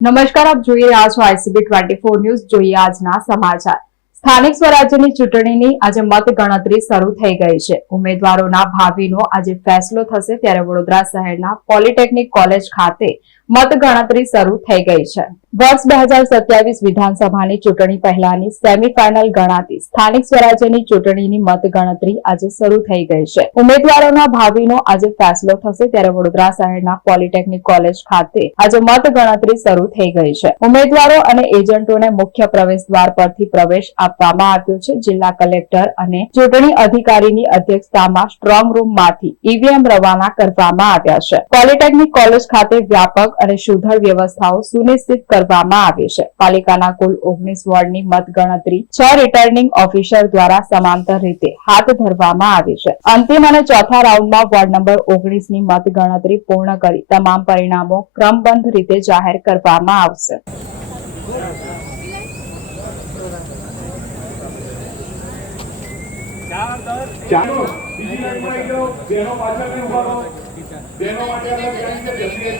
નમસ્કાર, આપ જોઈ રહ્યા છો ICB24 ન્યૂઝ. જોઈએ આજના સમાચાર. સ્થાનિક સ્વરાજ્યની ચૂંટણીની આજે મતગણતરી શરૂ થઈ ગઈ છે. ઉમેદવારોના ભાવિનો આજે ફેસલો થશે ત્યારે વડોદરા શહેરના પોલિટેકનિક કોલેજ ખાતે મતગણતરી શરૂ થઈ ગઈ છે. વર્ષ 2027 વિધાનસભાની ચૂંટણી પહેલાની સેમીફાઇનલ ગણાતી સ્થાનિક સ્વરાજ્યની ચૂંટણીની મતગણતરી આજે શરૂ થઈ ગઈ છે. ઉમેદવારોના ભાવિનો આજે ફેસલો થશે ત્યારે વડોદરા શહેરના પોલિટેકનિક કોલેજ ખાતે આજે મતગણતરી શરૂ થઈ ગઈ છે. ઉમેદવારો અને એજન્ટોને મુખ્ય પ્રવેશ દ્વાર પરથી પ્રવેશ આપવામાં આવ્યો છે. જિલ્લા કલેક્ટર અને ચૂંટણી અધિકારીની અધ્યક્ષતામાં સ્ટ્રોંગ રૂમમાંથી ઈવીએમ રવાના કરવામાં આવ્યા છે. પોલિટેકનિક કોલેજ ખાતે વ્યાપક અને સુધડ વ્યવસ્થાઓ સુનિશ્ચિત કરવામાં આવી છે. પાલિકાના કુલ 19 વોર્ડની મતગણતરી 6 રિટર્નિંગ ઓફિસર દ્વારા સમાંતર રીતે હાથ ધરવામાં આવી છે. અંતિમ અને ચોથા રાઉન્ડમાં વોર્ડ નંબર 19ની મતગણતરી પૂર્ણ કરી તમામ પરિણામો ક્રમબદ્ધ રીતે જાહેર કરવામાં આવશે. ચાલો બીજી લાઈનમાં આવી જાઓ, બેનો પાછળ નહીં ઉભા રહો. બેનો માટે અલગ લાઈન છે, જતી